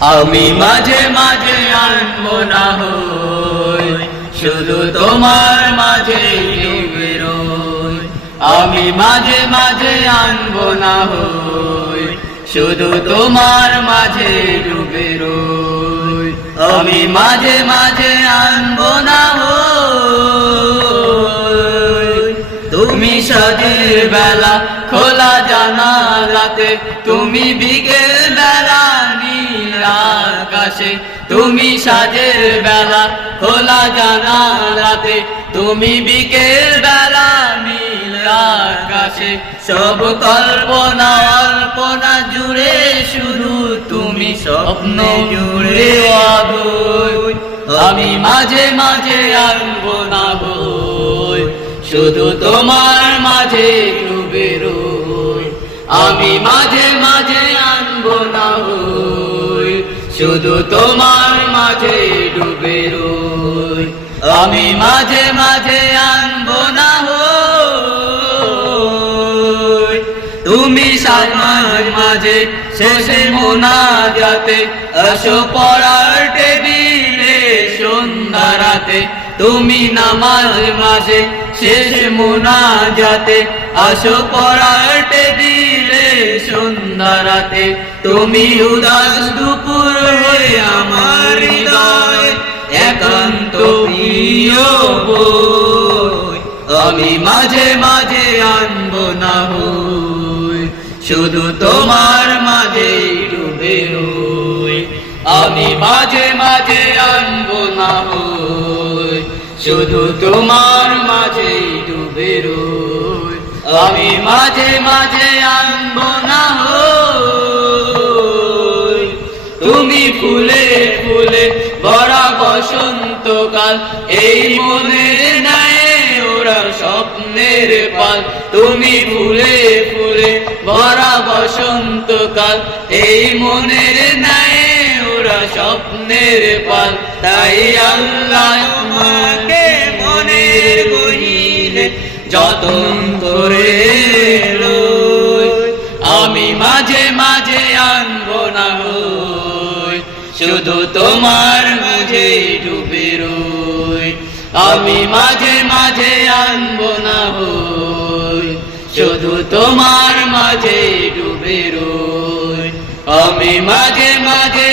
আমি মাঝে মাঝে আনবো না হই, শুধু তোমার মাঝে ডুবে রই। আমি মাঝে মাঝে আনবো না হই, শুধু তোমার মাঝে ডুবে রই। আমি মাঝে মাঝে আনবো না হই, তুমি সাজের বেলা খোলা জানালাতে, তুমি বিকেল বেলা নীল আকাশে। তুমি সাজের বেলা খোলা জানালাতে, তুমি বিকেল বেলা নীল আকাশে। সব কল্পনা অল্পনা জুড়ে শুধু তুমি স্বপ্ন জুড়ে আগুন। আমি মাঝে মাঝে আনবো না হই, শুধু তোমার মাঝে ডুবে রই। আমি মাঝে মাঝে আনবো না হই, শুধু তোমার মাঝে ডুবে রই। আমি মাঝে মাঝে আনবো না হই, তুমি সামার মাঝে শেষে মোনাজাতে, আসো পড়ার টেবিলে সন্ধ্যা রাতে। তুমি নামাজ মাঝে শেষ মোনাজাতে, আসো পড়ার টেবিলে সন্ধ্যা রাতে। তুমি উদাস দুপুর হয়ে আমার হৃদয় একান্ত প্রিয় বই। আমি মাঝে মাঝে আনবো না হই, শুধু তোমার মাঝে ডুবে রই। আমি মাঝে মাঝে আনবো না হই, শুধু তোমার মাঝে ডুবে রই। আমি মাঝে মাঝে আনবো না হই, তুমি ফুলে ফুলে ভরা বসন্তকাল, এই মনের নাই ওরা স্বপ্নের পাল। তুমি ফুলে ফুলে ভরা বসন্তকাল, এই মনের নাই ওরা স্বপ্নের পাল। তাই আল্লাহ তোমাকে মনের গহীনে যতন করে লই। আমি মাঝে মাঝে আনবো না হই, শুধু তোমার মাঝে ডুবে রই। আমি মাঝে মাঝে আনবো না হই, শুধু তোমার মাঝে ডুবে রই। আমি মাঝে মাঝে